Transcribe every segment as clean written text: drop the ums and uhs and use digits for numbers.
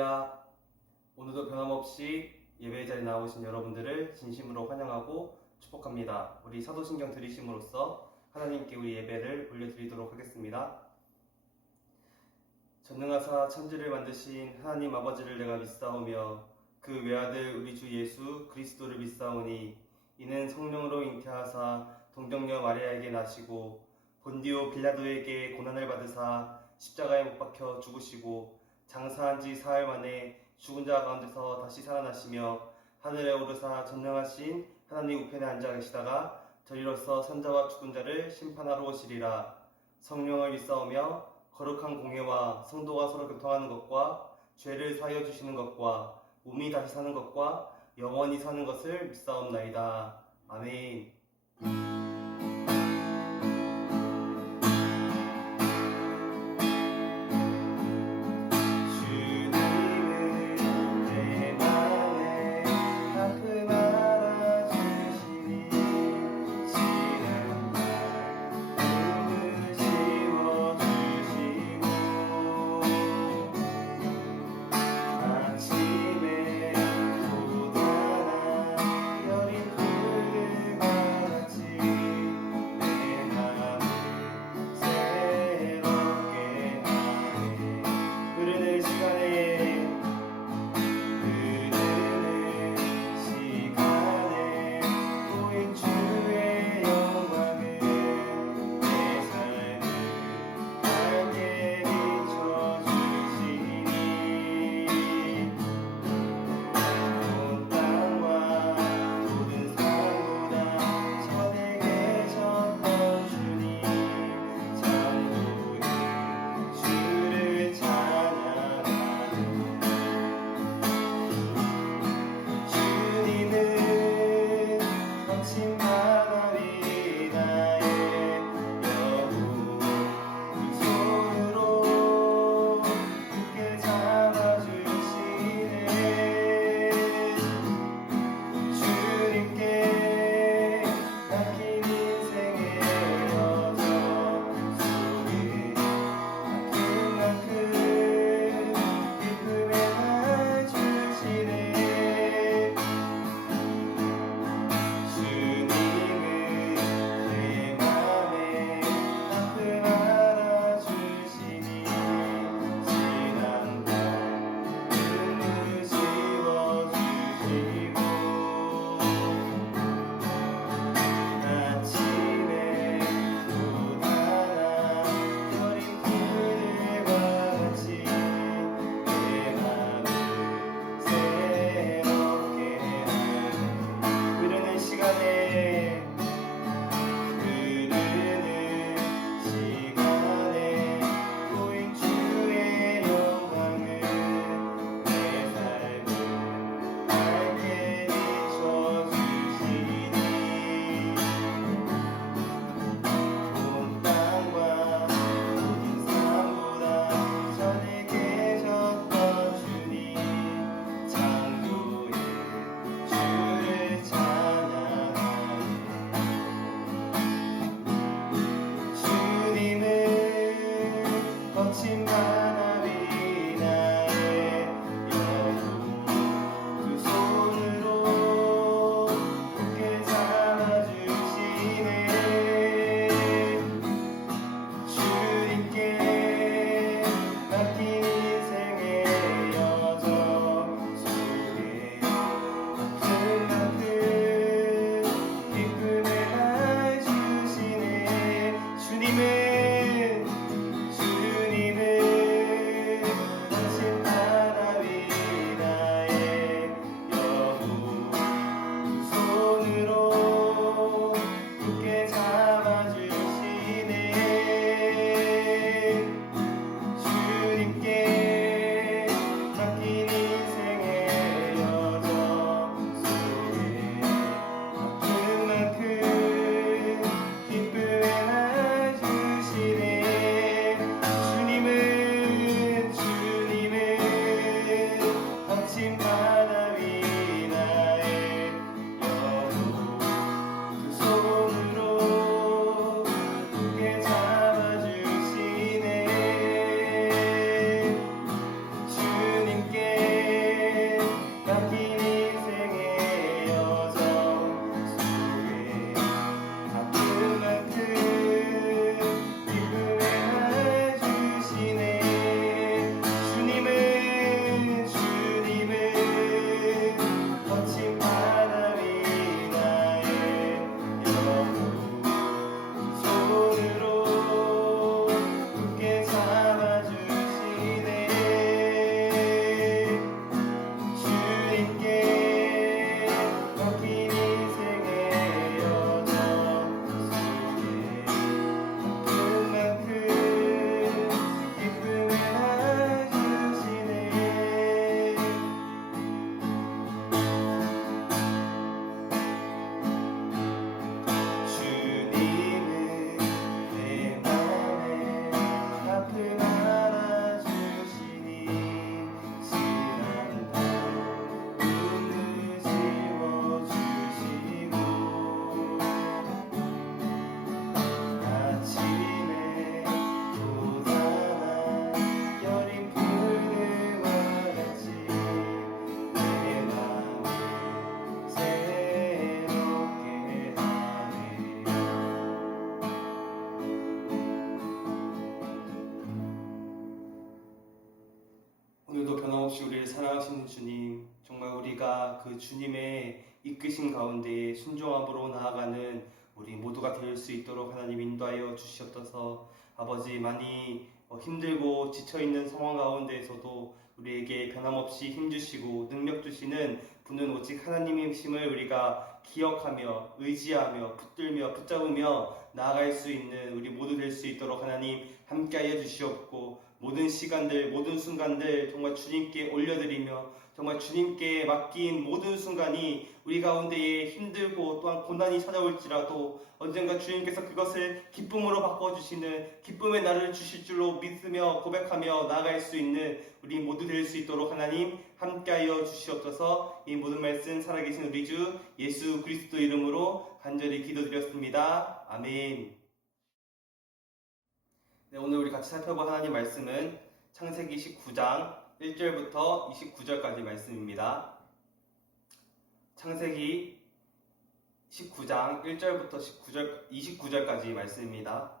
할렐루야. 오늘도 변함없이 예배의 자리에 나오신 여러분들을 진심으로 환영하고 축복합니다. 우리 사도신경 들으심으로써 하나님께 우리 예배를 올려드리도록 하겠습니다. 전능하사 천지를 만드신 하나님 아버지를 내가 믿사오며 그 외아들 우리 주 예수 그리스도를 믿사오니 이는 성령으로 잉태하사 동정녀 마리아에게 나시고 본디오 빌라도에게 고난을 받으사 십자가에 못 박혀 죽으시고 장사한 지 사흘 만에 죽은 자 가운데서 다시 살아나시며 하늘에 오르사 전능하신 하나님 우편에 앉아 계시다가 저리로서 산자와 죽은 자를 심판하러 오시리라. 성령을 믿사오며 거룩한 공예와 성도가 서로 교통하는 것과 죄를 사하여 주시는 것과 몸이 다시 사는 것과 영원히 사는 것을 믿사옵나이다. 아멘. 오늘도 변함없이 우리를 사랑하시는 주님, 정말 우리가 그 주님의 이끄심 가운데 순종함으로 나아가는 우리 모두가 될 수 있도록 하나님 인도하여 주시옵소서. 아버지, 많이 힘들고 지쳐있는 상황 가운데에서도 우리에게 변함없이 힘주시고 능력 주시는 분은 오직 하나님이심을 우리가 기억하며 의지하며 붙들며 붙잡으며 나아갈 수 있는 우리 모두 될 수 있도록 하나님 함께하여 주시옵고, 모든 시간들 모든 순간들 정말 주님께 올려드리며 정말 주님께 맡긴 모든 순간이 우리 가운데에 힘들고 또한 고난이 찾아올지라도 언젠가 주님께서 그것을 기쁨으로 바꿔주시는 기쁨의 날을 주실 줄로 믿으며 고백하며 나아갈 수 있는 우리 모두 될 수 있도록 하나님 함께하여 주시옵소서. 이 모든 말씀 살아계신 우리 주 예수 그리스도 이름으로 간절히 기도드렸습니다. 아멘. 네, 오늘 우리 같이 살펴볼 하나님 말씀은 창세기 19장 1절부터 29절까지 말씀입니다. 창세기 19장 1절부터 29절까지 말씀입니다.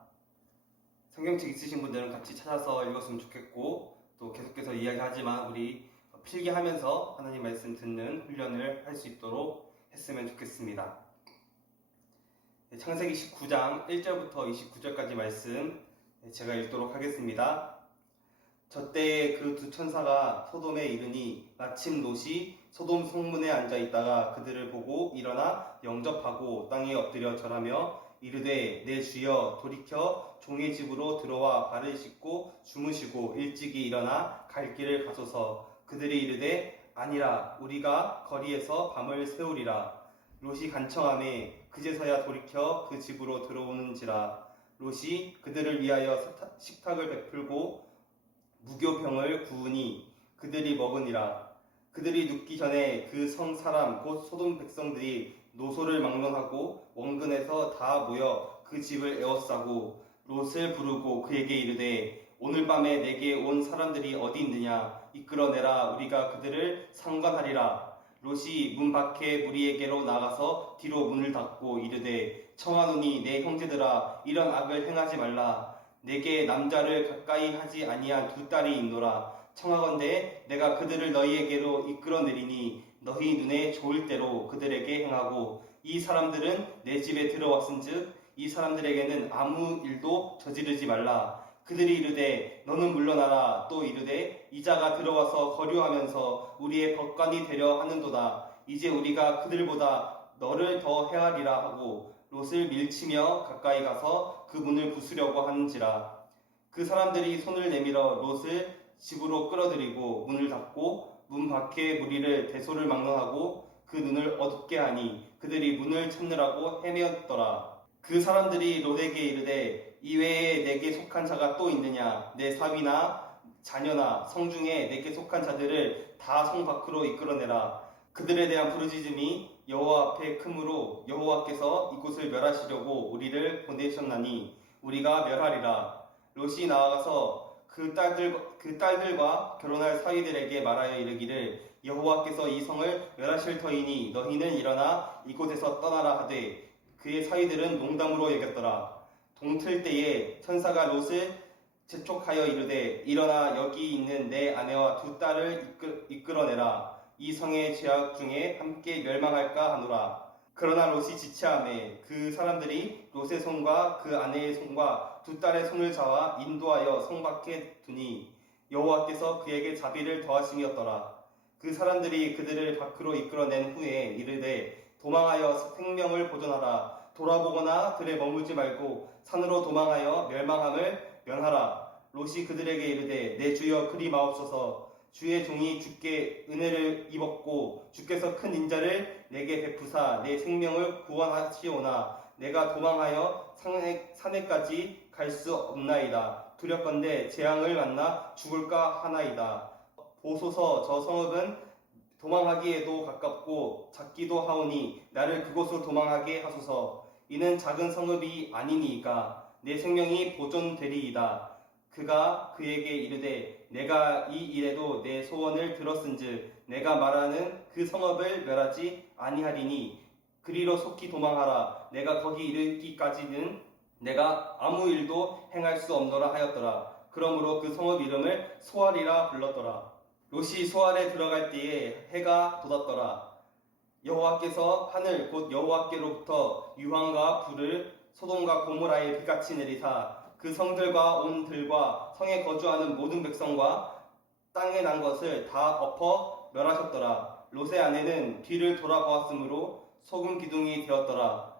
성경책 있으신 분들은 같이 찾아서 읽었으면 좋겠고, 또 계속해서 이야기하지만 우리 필기하면서 하나님 말씀 듣는 훈련을 할 수 있도록 했으면 좋겠습니다. 창세기 19장 1절부터 29절까지 말씀 제가 읽도록 하겠습니다. 저때에 그 두 천사가 소돔에 이르니 마침 롯이 소돔 성문에 앉아 있다가 그들을 보고 일어나 영접하고 땅에 엎드려 절하며 이르되 내 주여 돌이켜 종의 집으로 들어와 발을 씻고 주무시고 일찍이 일어나 갈 길을 가소서. 그들이 이르되 아니라 우리가 거리에서 밤을 새우리라. 롯이 간청하매 그제서야 돌이켜 그 집으로 들어오는지라. 롯이 그들을 위하여 식탁을 베풀고 무교병을 구우니 그들이 먹으니라. 그들이 눕기 전에 그 성 사람 곧 소돔 백성들이 노소를 막론하고 원근에서 다 모여 그 집을 에워싸고 롯을 부르고 그에게 이르되 오늘 밤에 내게 온 사람들이 어디 있느냐 이끌어내라. 우리가 그들을 상관하리라. 롯이 문 밖에 무리에게로 나가서 뒤로 문을 닫고 이르되 청하노니 내 형제들아 이런 악을 행하지 말라. 내게 남자를 가까이 하지 아니한 두 딸이 있노라. 청하건대 내가 그들을 너희에게로 이끌어내리니 너희 눈에 좋을 대로 그들에게 행하고 이 사람들은 내 집에 들어왔은즉 이 사람들에게는 아무 일도 저지르지 말라. 그들이 이르되 너는 물러나라. 또 이르되 이자가 들어와서 거류하면서 우리의 법관이 되려 하는도다. 이제 우리가 그들보다 너를 더 헤아리라 하고 롯을 밀치며 가까이 가서 그 문을 부수려고 하는지라. 그 사람들이 손을 내밀어 롯을 집으로 끌어들이고 문을 닫고 문 밖에 무리를 대소를 막론하고 그 눈을 어둡게 하니 그들이 문을 찾느라고 헤매었더라. 그 사람들이 롯에게 이르되 이외에 내게 속한 자가 또 있느냐. 내 사위나 자녀나 성중에 내게 속한 자들을 다 성 밖으로 이끌어내라. 그들에 대한 부르짖음이 여호와 앞에 크므로 여호와께서 이곳을 멸하시려고 우리를 보내셨나니 우리가 멸하리라. 롯이 나아가서 그 딸들과 결혼할 사위들에게 말하여 이르기를 여호와께서 이 성을 멸하실 터이니 너희는 일어나 이곳에서 떠나라 하되 그의 사위들은 농담으로 여겼더라. 동틀 때에 천사가 롯을 재촉하여 이르되 일어나 여기 있는 내 아내와 두 딸을 이끌어내라. 이 성의 죄악 중에 함께 멸망할까 하노라. 그러나 롯이 지체하매 그 사람들이 롯의 손과 그 아내의 손과 두 딸의 손을 잡아 인도하여 성 밖에 두니 여호와께서 그에게 자비를 더하심이었더라. 그 사람들이 그들을 밖으로 이끌어낸 후에 이르되 도망하여 생명을 보존하라. 돌아보거나 들에 머물지 말고 산으로 도망하여 멸망함을 면하라. 롯이 그들에게 이르되 내 주여 그리 마옵소서. 주의 종이 주께 은혜를 입었고 주께서 큰 인자를 내게 베푸사 내 생명을 구원하시오나 내가 도망하여 산에까지 갈 수 없나이다. 두렵건대 재앙을 만나 죽을까 하나이다. 보소서 저 성읍은 도망하기에도 가깝고 작기도 하오니 나를 그곳으로 도망하게 하소서. 이는 작은 성읍이 아니니이까 내 생명이 보존되리이다. 그가 그에게 이르되 내가 이 일에도 내 소원을 들었은즉 내가 말하는 그 성읍을 멸하지 아니하리니 그리로 속히 도망하라. 내가 거기 이르기까지는 내가 아무 일도 행할 수 없노라 하였더라. 그러므로 그 성읍 이름을 소알이라 불렀더라. 롯이 소알에 들어갈 때에 해가 돋았더라. 여호와께서 하늘 곧 여호와께로부터 유황과 불을 소돔과 고모라에 비같이 내리사 그 성들과 온 들과 성에 거주하는 모든 백성과 땅에 난 것을 다 엎어 멸하셨더라. 롯의 아내는 뒤를 돌아보았으므로 소금 기둥이 되었더라.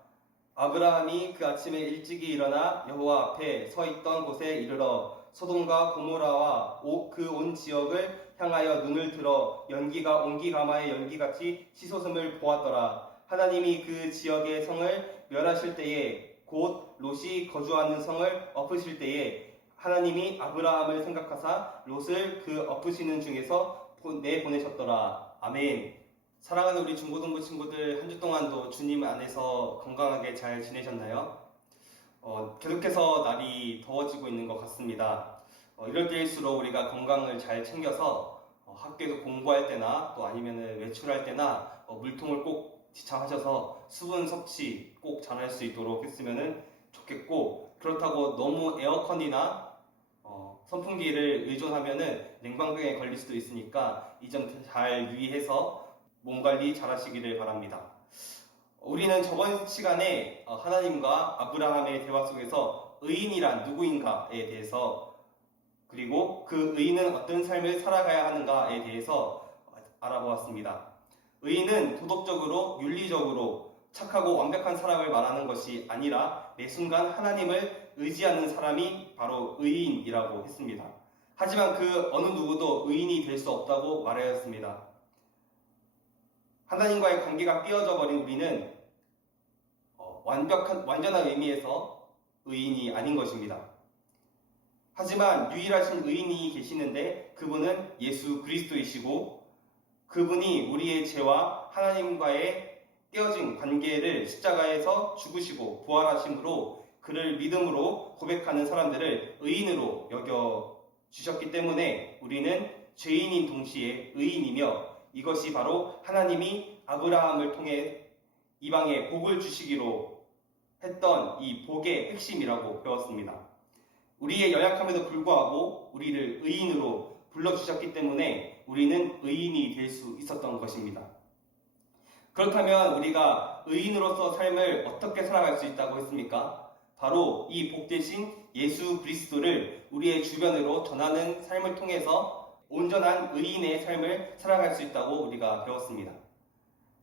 아브라함이 그 아침에 일찍이 일어나 여호와 앞에 서 있던 곳에 이르러 소돔과 고모라와 그 온 지역을 향하여 눈을 들어 연기가 온기가마의 연기같이 치솟음을 보았더라. 하나님이 그 지역의 성을 멸하실 때에 곧 롯이 거주하는 성을 엎으실 때에 하나님이 아브라함을 생각하사 롯을 그 엎으시는 중에서 내보내셨더라. 아멘. 사랑하는 우리 중고등부 친구들, 한 주 동안도 주님 안에서 건강하게 잘 지내셨나요? 계속해서 날이 더워지고 있는 것 같습니다. 이럴 때일수록 우리가 건강을 잘 챙겨서 학교에서 공부할 때나 또 아니면 외출할 때나 물통을 꼭 지참하셔서 수분 섭취 꼭 잘할 수 있도록 했으면 좋겠고, 그렇다고 너무 에어컨이나 선풍기를 의존하면 냉방병에 걸릴 수도 있으니까 이 점 잘 유의해서 몸 관리 잘 하시기를 바랍니다. 우리는 저번 시간에 하나님과 아브라함의 대화 속에서 의인이란 누구인가에 대해서, 그리고 그 의인은 어떤 삶을 살아가야 하는가에 대해서 알아보았습니다. 의인은 도덕적으로 윤리적으로 착하고 완벽한 사람을 말하는 것이 아니라 매 순간 하나님을 의지하는 사람이 바로 의인이라고 했습니다. 하지만 그 어느 누구도 의인이 될 수 없다고 말하였습니다. 하나님과의 관계가 깨어져 버린 우리는 완전한 의미에서 의인이 아닌 것입니다. 하지만 유일하신 의인이 계시는데 그분은 예수 그리스도이시고, 그분이 우리의 죄와 하나님과의 깨어진 관계를 십자가에서 죽으시고 부활하심으로 그를 믿음으로 고백하는 사람들을 의인으로 여겨주셨기 때문에 우리는 죄인인 동시에 의인이며, 이것이 바로 하나님이 아브라함을 통해 이방에 복을 주시기로 했던 이 복의 핵심이라고 배웠습니다. 우리의 연약함에도 불구하고 우리를 의인으로 불러주셨기 때문에 우리는 의인이 될 수 있었던 것입니다. 그렇다면 우리가 의인으로서 삶을 어떻게 살아갈 수 있다고 했습니까? 바로 이 복되신 예수 그리스도를 우리의 주변으로 전하는 삶을 통해서 온전한 의인의 삶을 살아갈 수 있다고 우리가 배웠습니다.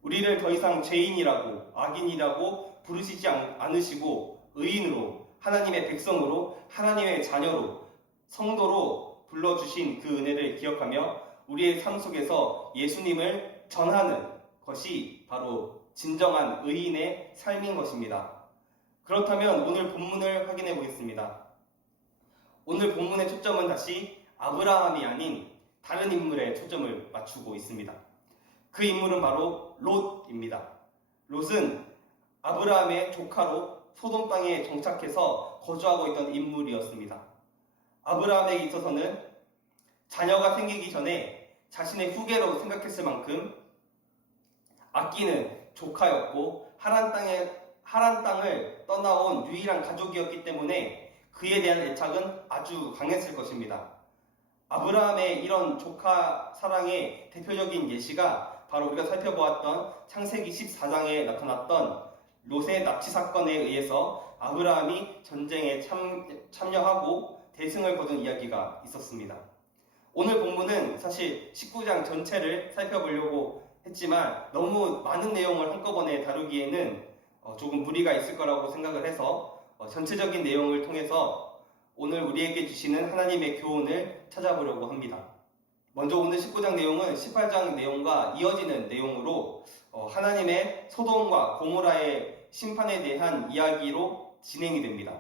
우리를 더 이상 죄인이라고 악인이라고 부르시지 않으시고 의인으로, 하나님의 백성으로, 하나님의 자녀로, 성도로 불러주신 그 은혜를 기억하며 우리의 삶 속에서 예수님을 전하는 것이 바로 진정한 의인의 삶인 것입니다. 그렇다면 오늘 본문을 확인해 보겠습니다. 오늘 본문의 초점은 다시 아브라함이 아닌 다른 인물에 초점을 맞추고 있습니다. 그 인물은 바로 롯입니다. 롯은 아브라함의 조카로 소돔 땅에 정착해서 거주하고 있던 인물이었습니다. 아브라함에게 있어서는 자녀가 생기기 전에 자신의 후계로 생각했을 만큼 아끼는 조카였고 하란 땅을 떠나온 유일한 가족이었기 때문에 그에 대한 애착은 아주 강했을 것입니다. 아브라함의 이런 조카 사랑의 대표적인 예시가 바로 우리가 살펴보았던 창세기 14장에 나타났던 롯의 납치 사건에 의해서 아브라함이 전쟁에 참여하고 대승을 거둔 이야기가 있었습니다. 오늘 본문은 사실 19장 전체를 살펴보려고 했지만 너무 많은 내용을 한꺼번에 다루기에는 조금 무리가 있을 거라고 생각을 해서 전체적인 내용을 통해서 오늘 우리에게 주시는 하나님의 교훈을 찾아보려고 합니다. 먼저 오늘 19장 내용은 18장 내용과 이어지는 내용으로 하나님의 소돔과 고모라의 심판에 대한 이야기로 진행이 됩니다.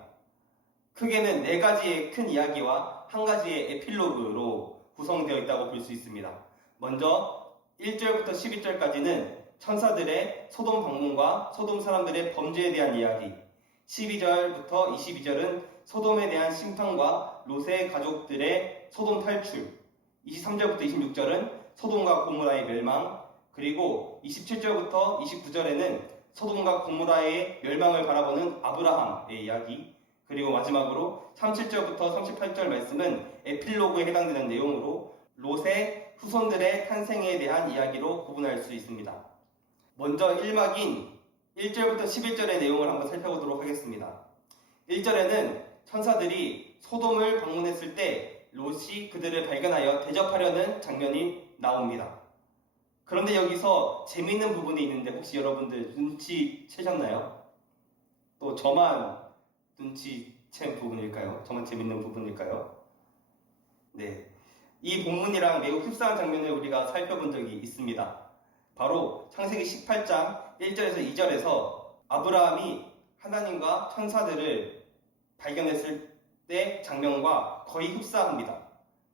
크게는 4가지의 큰 이야기와 1가지의 에필로그로 구성되어 있다고 볼 수 있습니다. 먼저 1절부터 12절까지는 천사들의 소돔 방문과 소돔 사람들의 범죄에 대한 이야기, 12절부터 22절은 소돔에 대한 심판과 롯의 가족들의 소돔 탈출, 23절부터 26절은 소돔과 고모라의 멸망, 그리고 27절부터 29절에는 소돔과 고모라의 멸망을 바라보는 아브라함의 이야기, 그리고 마지막으로 37절부터 38절 말씀은 에필로그에 해당되는 내용으로 롯의 후손들의 탄생에 대한 이야기로 구분할 수 있습니다. 먼저 1막인 1절부터 11절의 내용을 한번 살펴보도록 하겠습니다. 1절에는 천사들이 소돔을 방문했을 때 롯이 그들을 발견하여 대접하려는 장면이 나옵니다. 그런데 여기서 재미있는 부분이 있는데 혹시 여러분들 눈치채셨나요? 또 저만 눈치챈 부분일까요? 저만 재미있는 부분일까요? 네, 이 본문이랑 매우 흡사한 장면을 우리가 살펴본 적이 있습니다. 바로 창세기 18장 1절에서 2절에서 아브라함이 하나님과 천사들을 발견했을 때 장면과 거의 흡사합니다.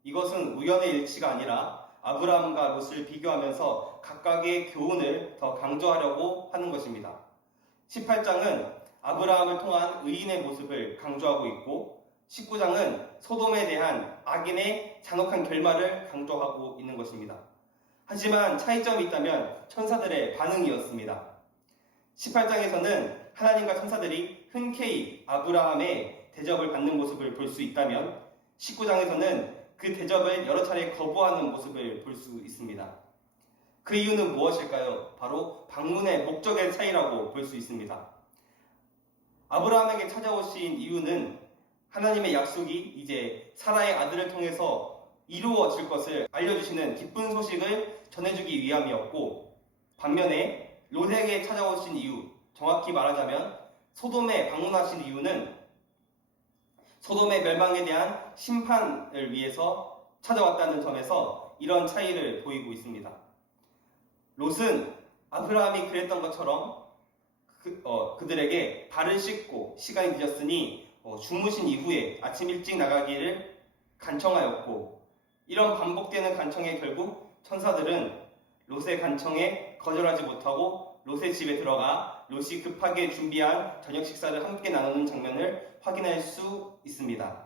이것은 우연의 일치가 아니라 아브라함과 롯을 비교하면서 각각의 교훈을 더 강조하려고 하는 것입니다. 18장은 아브라함을 통한 의인의 모습을 강조하고 있고 19장은 소돔에 대한 악인의 잔혹한 결말을 강조하고 있는 것입니다. 하지만 차이점이 있다면 천사들의 반응이었습니다. 18장에서는 하나님과 천사들이 흔쾌히 아브라함의 대접을 받는 모습을 볼 수 있다면 19장에서는 그 대접을 여러 차례 거부하는 모습을 볼 수 있습니다. 그 이유는 무엇일까요? 바로 방문의 목적의 차이라고 볼 수 있습니다. 아브라함에게 찾아오신 이유는 하나님의 약속이 이제 사라의 아들을 통해서 이루어질 것을 알려주시는 기쁜 소식을 전해주기 위함이었고, 반면에 롯에게 찾아오신 이유, 정확히 말하자면 소돔에 방문하신 이유는 소돔의 멸망에 대한 심판을 위해서 찾아왔다는 점에서 이런 차이를 보이고 있습니다. 롯은 아브라함이 그랬던 것처럼 그들에게 발을 씻고 시간이 늦었으니 주무신 이후에 아침 일찍 나가기를 간청하였고, 이런 반복되는 간청에 결국 천사들은 롯의 간청에 거절하지 못하고 롯의 집에 들어가 롯이 급하게 준비한 저녁 식사를 함께 나누는 장면을 확인할 수 있습니다.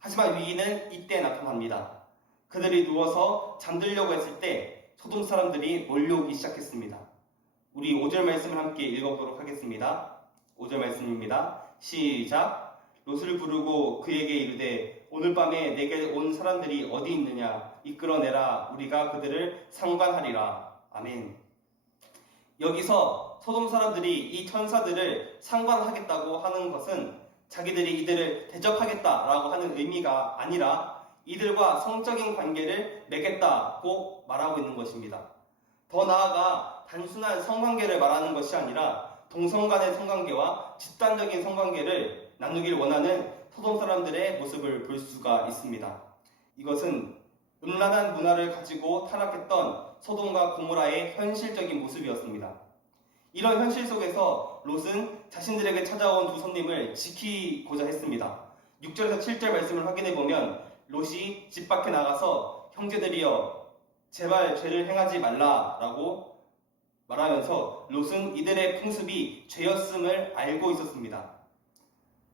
하지만 위기는 이때 나타납니다. 그들이 누워서 잠들려고 했을 때 소돔 사람들이 몰려오기 시작했습니다. 우리 5절 말씀을 함께 읽어보도록 하겠습니다. 5절 말씀입니다. 시작. 롯을 부르고 그에게 이르되 오늘 밤에 내게 온 사람들이 어디 있느냐 이끌어내라. 우리가 그들을 상관하리라. 아멘. 여기서 소돔 사람들이 이 천사들을 상관하겠다고 하는 것은 자기들이 이들을 대접하겠다라고 하는 의미가 아니라 이들과 성적인 관계를 맺겠다고 말하고 있는 것입니다. 더 나아가 단순한 성관계를 말하는 것이 아니라 동성 간의 성관계와 집단적인 성관계를 나누길 원하는 소돔 사람들의 모습을 볼 수가 있습니다. 이것은 음란한 문화를 가지고 타락했던 소돔과 고모라의 현실적인 모습이었습니다. 이런 현실 속에서 롯은 자신들에게 찾아온 두 손님을 지키고자 했습니다. 6절에서 7절 말씀을 확인해 보면 롯이 집 밖에 나가서 형제들이여 제발 죄를 행하지 말라라고 말하면서 롯은 이들의 풍습이 죄였음을 알고 있었습니다.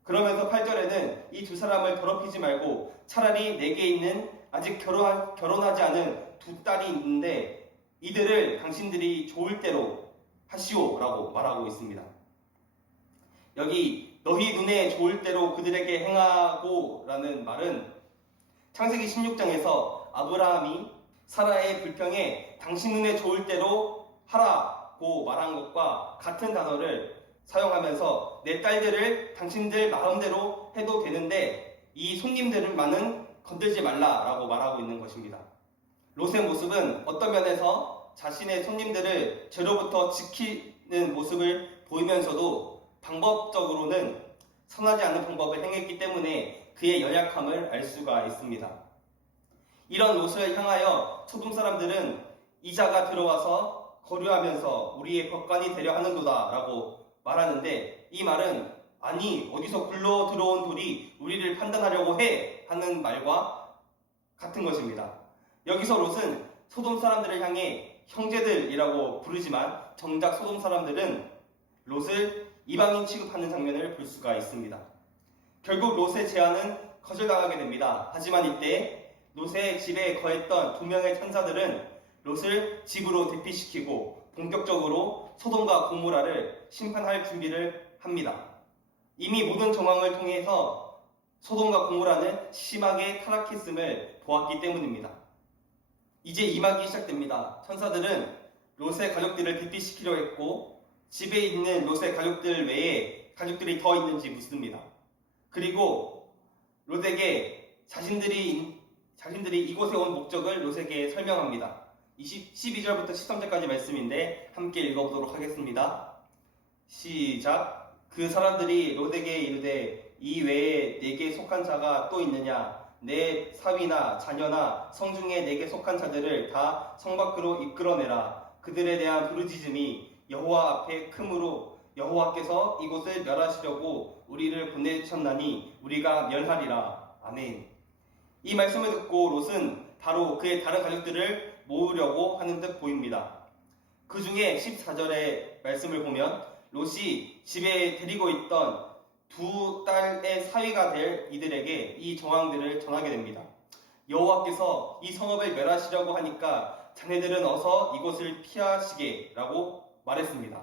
그러면서 8절에는 이 두 사람을 더럽히지 말고 차라리 내게 있는 아직 결혼하지 않은 두 딸이 있는데 이들을 당신들이 좋을 대로 하시오라고 말하고 있습니다. 여기 너희 눈에 좋을 대로 그들에게 행하고 라는 말은 창세기 16장에서 아브라함이 사라의 불평에 당신 눈에 좋을 대로 하라고 말한 것과 같은 단어를 사용하면서 내 딸들을 당신들 마음대로 해도 되는데 이 손님들만은 건들지 말라라고 말하고 있는 것입니다. 롯의 모습은 어떤 면에서 자신의 손님들을 죄로부터 지키는 모습을 보이면서도 방법적으로는 선하지 않은 방법을 행했기 때문에 그의 연약함을 알 수가 있습니다. 이런 롯을 향하여 소돔 사람들은 이자가 들어와서 거류하면서 우리의 법관이 되려 하는도다 라고 말하는데, 이 말은 아니 어디서 굴러 들어온 돌이 우리를 판단하려고 해 하는 말과 같은 것입니다. 여기서 롯은 소돔 사람들을 향해 형제들이라고 부르지만 정작 소돔 사람들은 롯을 이방인 취급하는 장면을 볼 수가 있습니다. 결국 롯의 제안은 거절당하게 됩니다. 하지만 이때 롯의 집에 거했던 두 명의 천사들은 롯을 집으로 대피시키고 본격적으로 소돔과 고모라를 심판할 준비를 합니다. 이미 모든 정황을 통해서 소돔과 고모라는 심하게 타락했음을 보았기 때문입니다. 이제 임하기 시작됩니다. 천사들은 롯의 가족들을 대피시키려 했고 집에 있는 롯의 가족들 외에 가족들이 더 있는지 묻습니다. 그리고 롯에게 자신들이 이곳에 온 목적을 롯에게 설명합니다. 12절부터 13절까지 말씀인데 함께 읽어보도록 하겠습니다. 시작. 그 사람들이 롯에게 이르되 이 외에 내게 속한 자가 또 있느냐? 내 사위나 자녀나 성중에 내게 속한 자들을 다 성 밖으로 이끌어내라. 그들에 대한 부르짖음이 여호와 앞에 크므로 여호와께서 이곳을 멸하시려고 우리를 보내셨나니 우리가 멸하리라. 아멘. 이 말씀을 듣고 롯은 바로 그의 다른 가족들을 모으려고 하는 듯 보입니다. 그 중에 14절의 말씀을 보면 롯이 집에 데리고 있던 두 딸의 사위가 될 이들에게 이 정황들을 전하게 됩니다. 여호와께서 이 성읍을 멸하시려고 하니까 자네들은 어서 이곳을 피하시게 라고 말했습니다.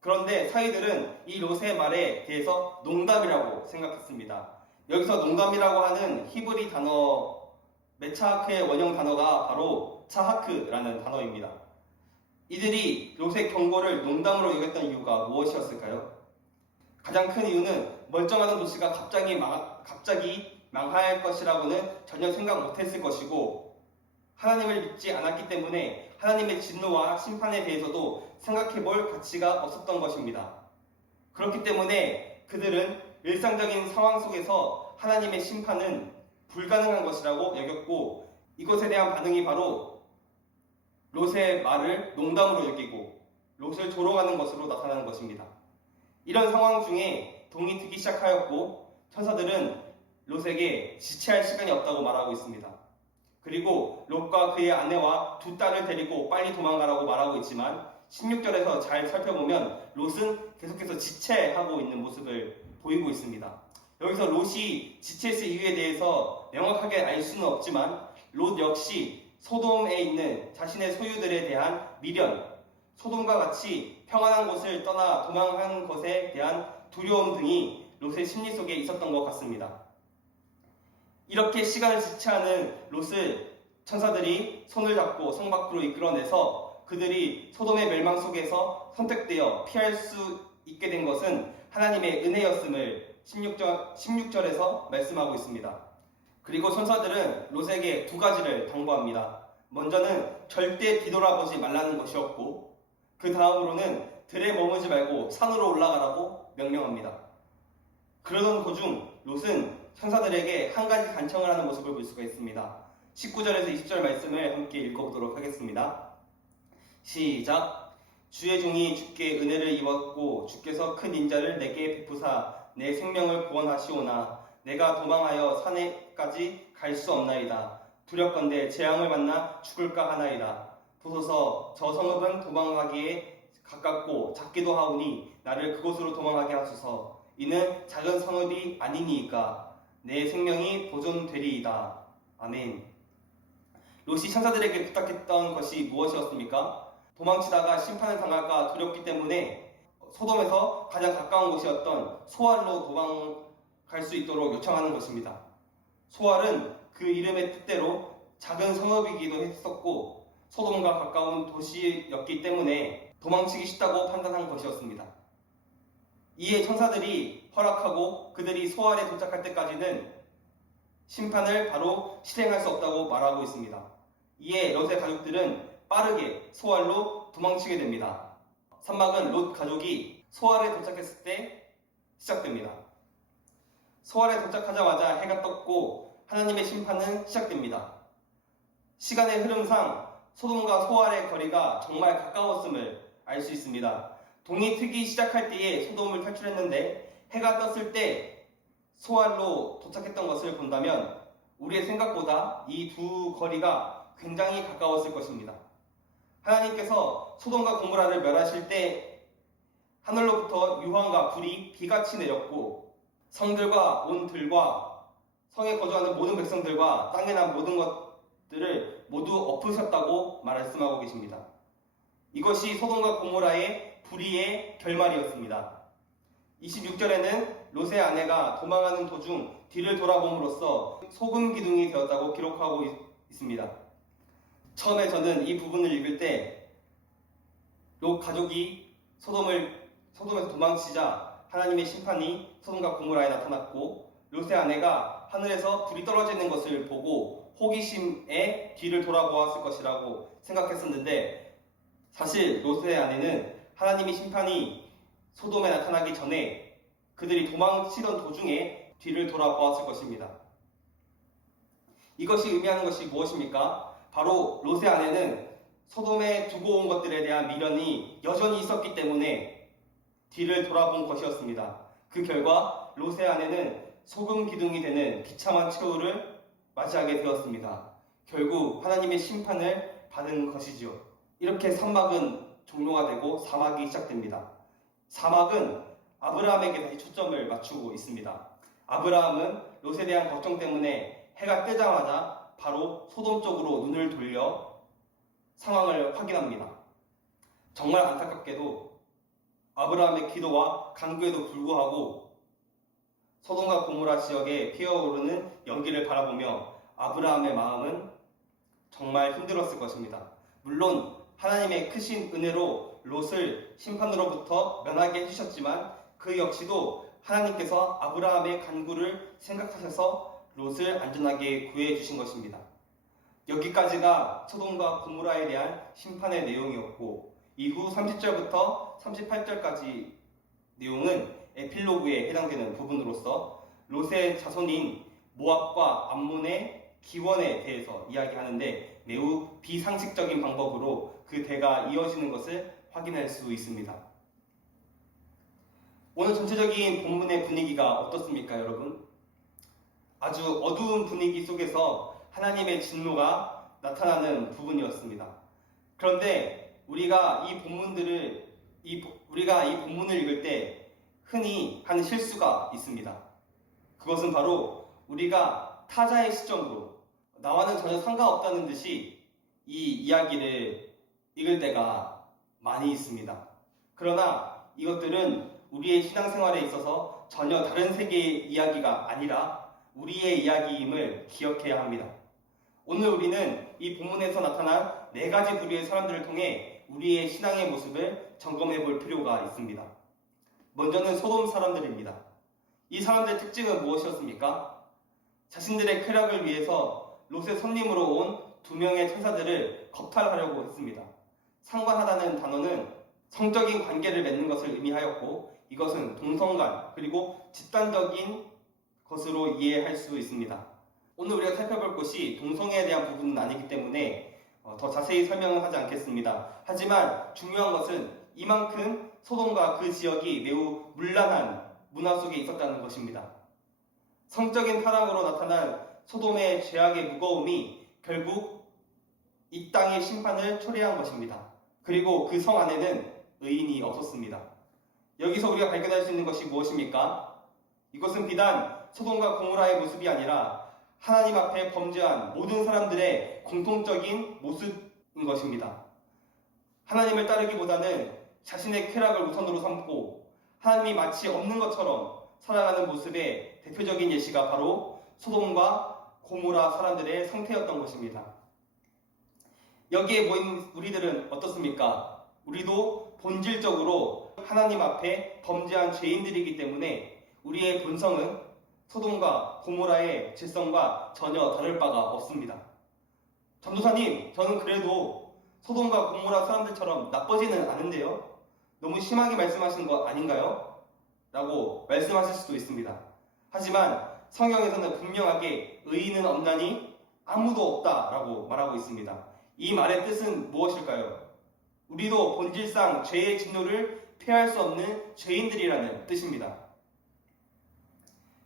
그런데 사위들은 이 롯의 말에 대해서 농담이라고 생각했습니다. 여기서 농담이라고 하는 히브리 단어 메차하크의 원형 단어가 바로 차하크라는 단어입니다. 이들이 롯의 경고를 농담으로 여겼던 이유가 무엇이었을까요? 가장 큰 이유는 멀쩡하던 도시가 갑자기 망할 것이라고는 전혀 생각 못했을 것이고 하나님을 믿지 않았기 때문에 하나님의 진노와 심판에 대해서도 생각해볼 가치가 없었던 것입니다. 그렇기 때문에 그들은 일상적인 상황 속에서 하나님의 심판은 불가능한 것이라고 여겼고 이것에 대한 반응이 바로 롯의 말을 농담으로 여기고 롯을 조롱하는 것으로 나타나는 것입니다. 이런 상황 중에 동이 트기 시작하였고 천사들은 롯에게 지체할 시간이 없다고 말하고 있습니다. 그리고 롯과 그의 아내와 두 딸을 데리고 빨리 도망가라고 말하고 있지만 16절에서 잘 살펴보면 롯은 계속해서 지체하고 있는 모습을 보이고 있습니다. 여기서 롯이 지체했을 이유에 대해서 명확하게 알 수는 없지만 롯 역시 소돔에 있는 자신의 소유들에 대한 미련, 소돔과 같이 평안한 곳을 떠나 도망하는 것에 대한 두려움 등이 롯의 심리 속에 있었던 것 같습니다. 이렇게 시간을 지체하는 롯을 천사들이 손을 잡고 성 밖으로 이끌어내서 그들이 소돔의 멸망 속에서 선택되어 피할 수 있게 된 것은 하나님의 은혜였음을 16절에서 말씀하고 있습니다. 그리고 천사들은 롯에게 두 가지를 당부합니다. 먼저는 절대 뒤돌아보지 말라는 것이었고 그 다음으로는 들에 머무지 말고 산으로 올라가라고 명령합니다. 그러던 도중 롯은 천사들에게 한 가지 간청을 하는 모습을 볼 수가 있습니다. 19절에서 20절 말씀을 함께 읽어보도록 하겠습니다. 시작. 주의 종이 주께 은혜를 입었고 주께서 큰 인자를 내게 베푸사 내 생명을 구원하시오나 내가 도망하여 산에까지 갈 수 없나이다. 두렵건대 재앙을 만나 죽을까 하나이다. 보소서 저 성읍은 도망가기에 가깝고 작기도 하오니 나를 그곳으로 도망하게 하소서. 이는 작은 성읍이 아니니이까 내 생명이 보존되리이다. 아멘. 롯이 천사들에게 부탁했던 것이 무엇이었습니까? 도망치다가 심판을 당할까 두렵기 때문에 소돔에서 가장 가까운 곳이었던 소알로 도망갈 수 있도록 요청하는 것입니다. 소알은 그 이름의 뜻대로 작은 성읍이기도 했었고 소돔과 가까운 도시였기 때문에 도망치기 쉽다고 판단한 것이었습니다. 이에 천사들이 허락하고 그들이 소알에 도착할 때까지는 심판을 바로 실행할 수 없다고 말하고 있습니다. 이에 롯의 가족들은 빠르게 소알로 도망치게 됩니다. 산막은 롯 가족이 소알에 도착했을 때 시작됩니다. 소알에 도착하자마자 해가 떴고 하나님의 심판은 시작됩니다. 시간의 흐름상 소돔과 소알의 거리가 정말 가까웠음을 알 수 있습니다. 동이 트기 시작할 때에 소돔을 탈출했는데 해가 떴을 때 소알로 도착했던 것을 본다면 우리의 생각보다 이 두 거리가 굉장히 가까웠을 것입니다. 하나님께서 소돔과 고모라를 멸하실 때 하늘로부터 유황과 불이 비같이 내렸고 성들과 온 들과 성에 거주하는 모든 백성들과 땅에 난 모든 것들을 모두 엎으셨다고 말씀하고 계십니다. 이것이 소돔과 고모라의 불의의 결말이었습니다. 26절에는 롯의 아내가 도망하는 도중 뒤를 돌아봄으로써 소금 기둥이 되었다고 기록하고 있습니다. 처음에 저는 이 부분을 읽을 때 롯 가족이 소돔에서 도망치자 하나님의 심판이 소돔과 고모라에 나타났고, 롯의 아내가 하늘에서 불이 떨어지는 것을 보고 호기심에 뒤를 돌아보았을 것이라고 생각했었는데, 사실 롯의 아내는 하나님의 심판이 소돔에 나타나기 전에 그들이 도망치던 도중에 뒤를 돌아보았을 것입니다. 이것이 의미하는 것이 무엇입니까? 바로 롯의 아내는 소돔에 두고 온 것들에 대한 미련이 여전히 있었기 때문에 뒤를 돌아본 것이었습니다. 그 결과 롯의 아내는 소금 기둥이 되는 비참한 최후를 맞이하게 되었습니다. 결국 하나님의 심판을 받은 것이지요. 이렇게 산막은 종료가 되고 사막이 시작됩니다. 사막은 아브라함에게 다시 초점을 맞추고 있습니다. 아브라함은 롯에 대한 걱정 때문에 해가 뜨자마자 바로 소돔 쪽으로 눈을 돌려 상황을 확인합니다. 정말 안타깝게도 아브라함의 기도와 간구에도 불구하고 소돔과 고모라 지역에 피어오르는 연기를 바라보며 아브라함의 마음은 정말 힘들었을 것입니다. 물론 하나님의 크신 은혜로 롯을 심판으로부터 면하게 해주셨지만 그 역시도 하나님께서 아브라함의 간구를 생각하셔서 롯을 안전하게 구해 주신 것입니다. 여기까지가 소돔과 고모라에 대한 심판의 내용이었고, 이후 30절부터 38절까지 내용은 에필로그에 해당되는 부분으로서 롯의 자손인 모압과 암몬의 기원에 대해서 이야기하는데 매우 비상식적인 방법으로 그 대가 이어지는 것을 확인할 수 있습니다. 오늘 전체적인 본문의 분위기가 어떻습니까, 여러분? 아주 어두운 분위기 속에서 하나님의 진노가 나타나는 부분이었습니다. 그런데 우리가 이 본문을 읽을 때 흔히 하는 실수가 있습니다. 그것은 바로 우리가 타자의 시점으로 나와는 전혀 상관없다는 듯이 이 이야기를 읽을 때가 많이 있습니다. 그러나 이것들은 우리의 신앙생활에 있어서 전혀 다른 세계의 이야기가 아니라 우리의 이야기임을 기억해야 합니다. 오늘 우리는 이 본문에서 나타난 4가지 부류의 사람들을 통해 우리의 신앙의 모습을 점검해 볼 필요가 있습니다. 먼저는 소돔 사람들입니다. 이 사람들의 특징은 무엇이었습니까? 자신들의 쾌락을 위해서 롯의 손님으로 온 2명의 천사들을 겁탈하려고 했습니다. 상관하다는 단어는 성적인 관계를 맺는 것을 의미하였고, 이것은 동성간 그리고 집단적인 것으로 이해할 수 있습니다. 오늘 우리가 살펴볼 것이 동성애에 대한 부분은 아니기 때문에 더 자세히 설명은 하지 않겠습니다. 하지만 중요한 것은 이만큼 소돔과 그 지역이 매우 문란한 문화 속에 있었다는 것입니다. 성적인 타락으로 나타난 소돔의 죄악의 무거움이 결국 이 땅의 심판을 초래한 것입니다. 그리고 그 성 안에는 의인이 없었습니다. 여기서 우리가 발견할 수 있는 것이 무엇입니까? 이것은 비단 소돔과 고모라의 모습이 아니라 하나님 앞에 범죄한 모든 사람들의 공통적인 모습인 것입니다. 하나님을 따르기보다는 자신의 쾌락을 우선으로 삼고 하나님이 마치 없는 것처럼 살아가는 모습의 대표적인 예시가 바로 소돔과 고모라 사람들의 상태였던 것입니다. 여기에 모인 우리들은 어떻습니까? 우리도 본질적으로 하나님 앞에 범죄한 죄인들이기 때문에 우리의 본성은 소돔과 고모라의 죄성과 전혀 다를 바가 없습니다. 전도사님, 저는 그래도 소돔과 고모라 사람들처럼 나쁘지는 않은데요? 너무 심하게 말씀하시는 거 아닌가요? 라고 말씀하실 수도 있습니다. 하지만 성경에서는 분명하게 의인은 없나니 아무도 없다라고 말하고 있습니다. 이 말의 뜻은 무엇일까요? 우리도 본질상 죄의 진노를 피할 수 없는 죄인들이라는 뜻입니다.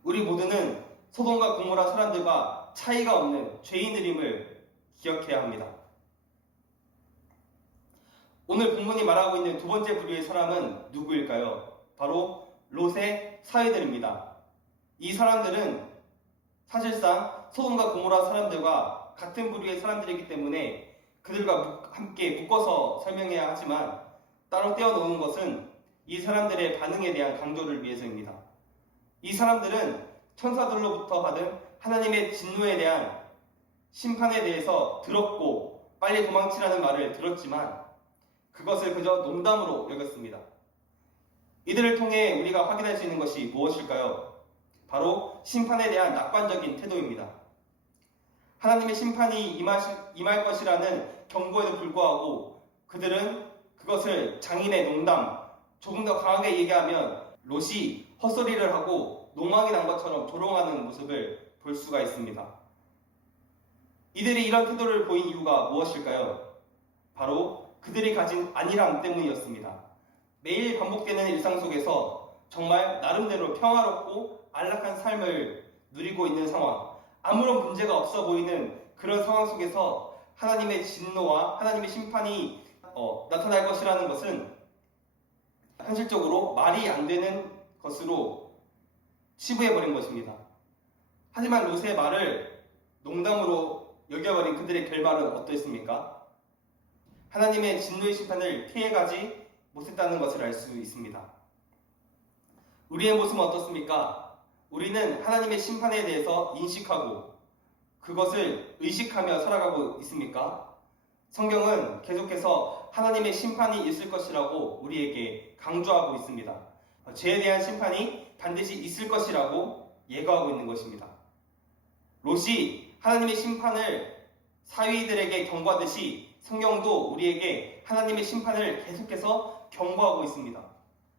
우리 모두는 소돔과 고모라 사람들과 차이가 없는 죄인들임을 기억해야 합니다. 오늘 본문이 말하고 있는 2번째 부류의 사람은 누구일까요? 바로 롯의 사위들입니다. 이 사람들은 사실상 소돔과 고모라 사람들과 같은 부류의 사람들이기 때문에 그들과 함께 묶어서 설명해야 하지만 따로 떼어놓은 것은 이 사람들의 반응에 대한 강조를 위해서입니다. 이 사람들은 천사들로부터 받은 하나님의 진노에 대한 심판에 대해서 들었고 빨리 도망치라는 말을 들었지만 그것을 그저 농담으로 여겼습니다. 이들을 통해 우리가 확인할 수 있는 것이 무엇일까요? 바로 심판에 대한 낙관적인 태도입니다. 하나님의 심판이 임할 것이라는 경고에도 불구하고 그들은 그것을 장인의 농담, 조금 더 강하게 얘기하면 롯이 헛소리를 하고 농망이 난 것처럼 조롱하는 모습을 볼 수가 있습니다. 이들이 이런 태도를 보인 이유가 무엇일까요? 바로 그들이 가진 안일함 때문이었습니다. 매일 반복되는 일상 속에서 정말 나름대로 평화롭고 안락한 삶을 누리고 있는 상황, 아무런 문제가 없어 보이는 그런 상황 속에서 하나님의 진노와 하나님의 심판이 나타날 것이라는 것은 현실적으로 말이 안 되는 것으로 치부해버린 것입니다. 하지만 롯의 말을 농담으로 여겨버린 그들의 결말은 어떠했습니까? 하나님의 진노의 심판을 피해가지 못했다는 것을 알 수 있습니다. 우리의 모습은 어떻습니까? 우리는 하나님의 심판에 대해서 인식하고 그것을 의식하며 살아가고 있습니까? 성경은 계속해서 하나님의 심판이 있을 것이라고 우리에게 강조하고 있습니다. 죄에 대한 심판이 반드시 있을 것이라고 예고하고 있는 것입니다. 롯이 하나님의 심판을 사위들에게 경고하듯이 성경도 우리에게 하나님의 심판을 계속해서 경고하고 있습니다.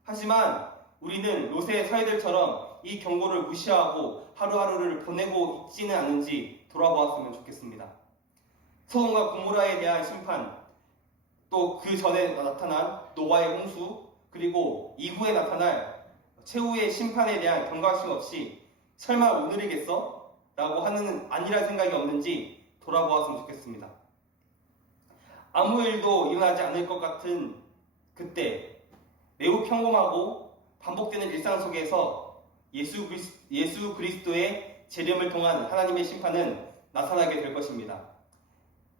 하지만 우리는 롯의 사위들처럼 이 경고를 무시하고 하루하루를 보내고 있지는 않은지 돌아보았으면 좋겠습니다. 소돔과 고모라에 대한 심판, 또 그 전에 나타난 노아의 홍수, 그리고 이후에 나타날 최후의 심판에 대한 경각심 없이 설마 오늘이겠어? 라고 하는 아니란 생각이 없는지 돌아보았으면 좋겠습니다. 아무 일도 일어나지 않을 것 같은 그때 매우 평범하고 반복되는 일상 속에서 예수 그리스도의 재림을 통한 하나님의 심판은 나타나게 될 것입니다.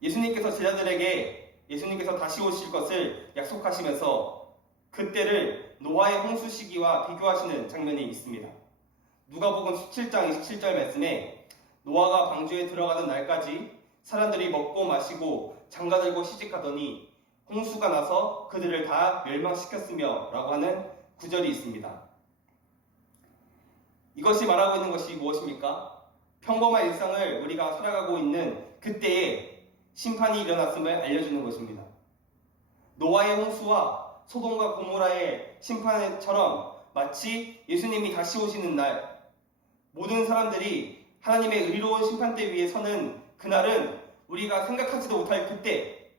예수님께서 제자들에게 예수님께서 다시 오실 것을 약속하시면서 그때를 노아의 홍수 시기와 비교하시는 장면이 있습니다. 누가복음 17장 27절 말씀에 노아가 방주에 들어가던 날까지 사람들이 먹고 마시고 장가들고 시집가더니 홍수가 나서 그들을 다 멸망시켰으며 라고 하는 구절이 있습니다. 이것이 말하고 있는 것이 무엇입니까? 평범한 일상을 우리가 살아가고 있는 그때에 심판이 일어났음을 알려주는 것입니다. 노아의 홍수와 소돔과 고모라의 심판처럼 마치 예수님이 다시 오시는 날 모든 사람들이 하나님의 의로운 심판대 위에 서는 그날은 우리가 생각하지도 못할 그때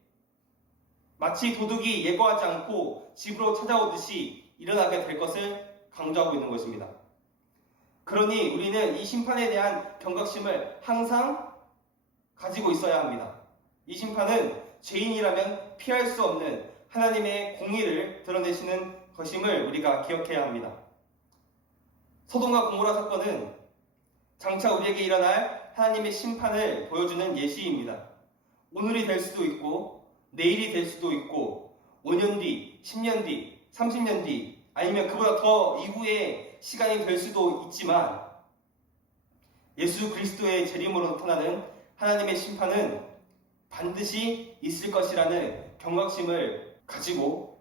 마치 도둑이 예고하지 않고 집으로 찾아오듯이 일어나게 될 것을 강조하고 있는 것입니다. 그러니 우리는 이 심판에 대한 경각심을 항상 가지고 있어야 합니다. 이 심판은 죄인이라면 피할 수 없는 하나님의 공의를 드러내시는 것임을 우리가 기억해야 합니다. 소돔과 고모라 사건은 장차 우리에게 일어날 하나님의 심판을 보여주는 예시입니다. 오늘이 될 수도 있고 내일이 될 수도 있고 5년 뒤, 10년 뒤, 30년 뒤 아니면 그보다 더 이후의 시간이 될 수도 있지만 예수 그리스도의 재림으로 나타나는 하나님의 심판은 반드시 있을 것이라는 경각심을 가지고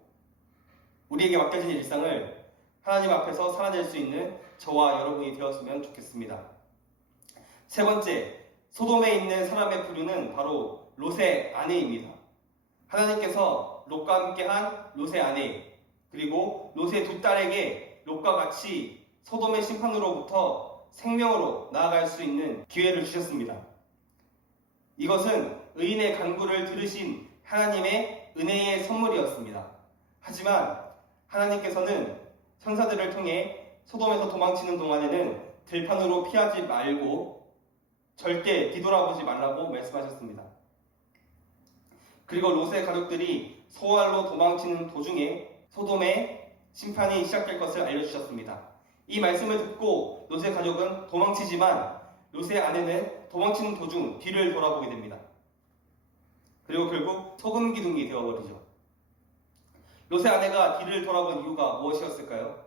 우리에게 맡겨진 일상을 하나님 앞에서 살아낼 수 있는 저와 여러분이 되었으면 좋겠습니다. 세 번째, 소돔에 있는 사람의 부류는 바로 롯의 아내입니다. 하나님께서 롯과 함께한 롯의 아내 그리고 롯의 두 딸에게 롯과 같이 소돔의 심판으로부터 생명으로 나아갈 수 있는 기회를 주셨습니다. 이것은 의인의 간구를 들으신 하나님의 은혜의 선물이었습니다. 하지만 하나님께서는 천사들을 통해 소돔에서 도망치는 동안에는 들판으로 피하지 말고 절대 뒤돌아보지 말라고 말씀하셨습니다. 그리고 롯의 가족들이 소알로 도망치는 도중에 소돔의 심판이 시작될 것을 알려주셨습니다. 이 말씀을 듣고 롯의 가족은 도망치지만 롯의 아내는 도망치는 도중 뒤를 돌아보게 됩니다. 그리고 결국 소금 기둥이 되어버리죠. 롯의 아내가 뒤를 돌아본 이유가 무엇이었을까요?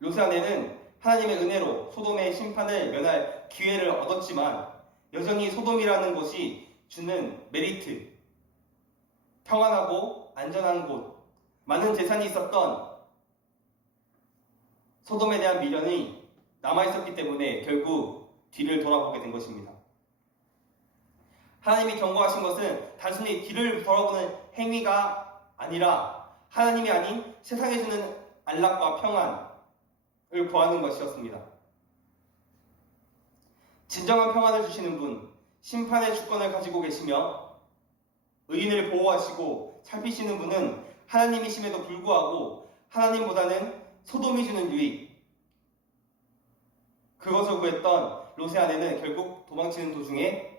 롯의 아내는 하나님의 은혜로 소돔의 심판을 면할 기회를 얻었지만 여전히 소돔이라는 곳이 주는 메리트, 평안하고 안전한 곳, 많은 재산이 있었던 소돔에 대한 미련이 남아있었기 때문에 결국 뒤를 돌아보게 된 것입니다. 하나님이 경고하신 것은 단순히 뒤를 돌아보는 행위가 아니라 하나님이 아닌 세상에 주는 안락과 평안을 구하는 것이었습니다. 진정한 평안을 주시는 분, 심판의 주권을 가지고 계시며 의인을 보호하시고 살피시는 분은 하나님이심에도 불구하고 하나님보다는 소돔이 주는 유익, 그것을 구했던 롯의 아내는 결국 도망치는 도중에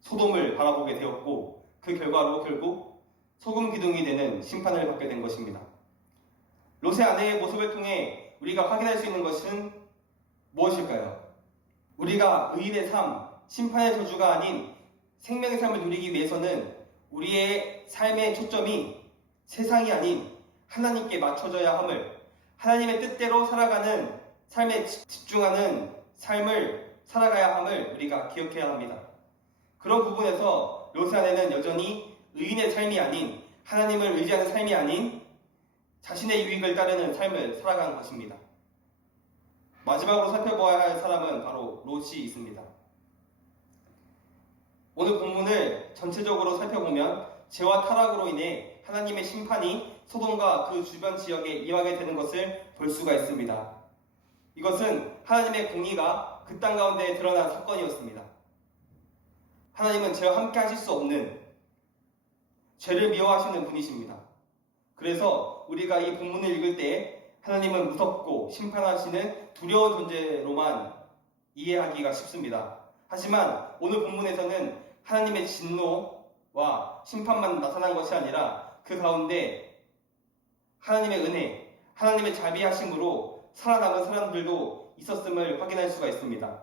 소돔을 바라보게 되었고 그 결과로 결국 소금 기둥이 되는 심판을 받게 된 것입니다. 롯의 아내의 모습을 통해 우리가 확인할 수 있는 것은 무엇일까요? 우리가 의인의 삶, 심판의 저주가 아닌 생명의 삶을 누리기 위해서는 우리의 삶의 초점이 세상이 아닌 하나님께 맞춰져야 함을, 하나님의 뜻대로 살아가는 삶에 집중하는 삶을 살아가야 함을 우리가 기억해야 합니다. 그런 부분에서 롯의 아내는 여전히 의인의 삶이 아닌, 하나님을 의지하는 삶이 아닌 자신의 유익을 따르는 삶을 살아가는 것입니다. 마지막으로 살펴보아야 할 사람은 바로 롯이 있습니다. 오늘 본문을 전체적으로 살펴보면 죄와 타락으로 인해 하나님의 심판이 소돔과 그 주변 지역에 임하게 되는 것을 볼 수가 있습니다. 이것은 하나님의 공의가 그 땅 가운데 드러난 사건이었습니다. 하나님은 죄와 함께 하실 수 없는, 죄를 미워하시는 분이십니다. 그래서 우리가 이 본문을 읽을 때 하나님은 무섭고 심판하시는 두려운 존재로만 이해하기가 쉽습니다. 하지만 오늘 본문에서는 하나님의 진노와 심판만 나타난 것이 아니라 그 가운데 하나님의 은혜, 하나님의 자비하심으로 살아남은 사람들도 있었음을 확인할 수가 있습니다.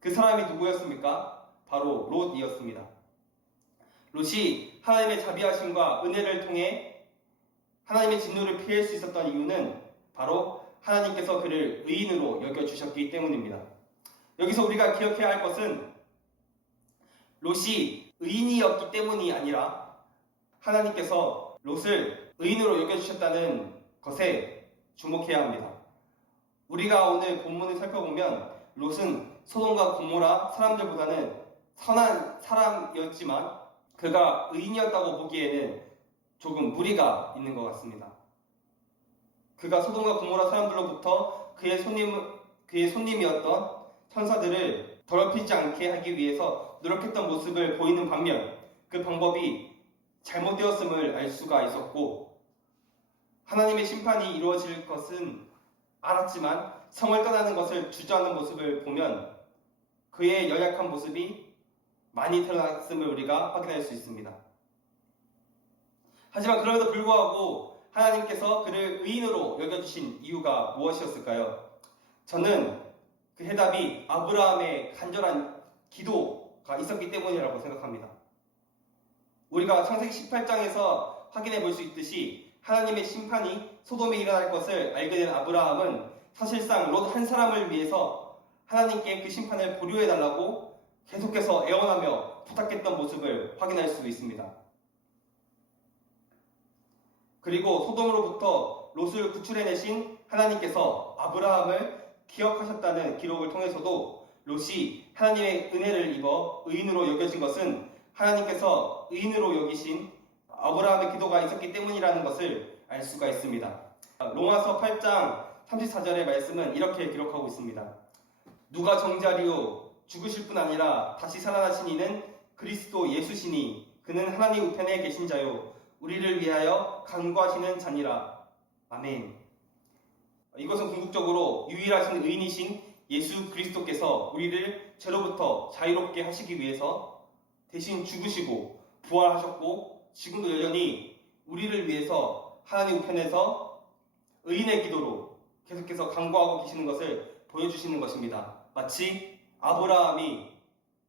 그 사람이 누구였습니까? 바로 롯이었습니다. 롯이 하나님의 자비하심과 은혜를 통해 하나님의 진노를 피할 수 있었던 이유는 바로 하나님께서 그를 의인으로 여겨주셨기 때문입니다. 여기서 우리가 기억해야 할 것은 롯이 의인이었기 때문이 아니라 하나님께서 롯을 의인으로 여겨주셨다는 것에 주목해야 합니다. 우리가 오늘 본문을 살펴보면 롯은 소돔과 고모라 사람들보다는 선한 사람이었지만 그가 의인이었다고 보기에는 조금 무리가 있는 것 같습니다. 그가 소돔과 고모라 사람들로부터 그의 손님이었던 천사들을 더럽히지 않게 하기 위해서 노력했던 모습을 보이는 반면 그 방법이 잘못되었음을 알 수가 있었고 하나님의 심판이 이루어질 것은 알았지만 성을 떠나는 것을 주저하는 모습을 보면 그의 연약한 모습이 많이 드러났음을 우리가 확인할 수 있습니다. 하지만 그럼에도 불구하고 하나님께서 그를 의인으로 여겨주신 이유가 무엇이었을까요? 저는 그 해답이 아브라함의 간절한 기도가 있었기 때문이라고 생각합니다. 우리가 창세기 18장에서 확인해 볼 수 있듯이 하나님의 심판이 소돔에 일어날 것을 알게 된 아브라함은 사실상 롯 한 사람을 위해서 하나님께 그 심판을 보류해달라고 계속해서 애원하며 부탁했던 모습을 확인할 수 있습니다. 그리고 소돔으로부터 롯을 구출해내신 하나님께서 아브라함을 기억하셨다는 기록을 통해서도 롯이 하나님의 은혜를 입어 의인으로 여겨진 것은 하나님께서 의인으로 여기신 아브라함의 기도가 있었기 때문이라는 것을 알 수가 있습니다. 로마서 8장 34절의 말씀은 이렇게 기록하고 있습니다. 누가 정죄하리요? 죽으실 뿐 아니라 다시 살아나신 이는 그리스도 예수시니 그는 하나님 우편에 계신 자요 우리를 위하여 간구하시는 자니라. 아멘. 이것은 궁극적으로 유일하신 의인이신 예수 그리스도께서 우리를 죄로부터 자유롭게 하시기 위해서 대신 죽으시고 부활하셨고 지금도 여전히 우리를 위해서 하나님 우편에서 의인의 기도로 계속해서 간구하고 계시는 것을 보여주시는 것입니다. 마치 아브라함이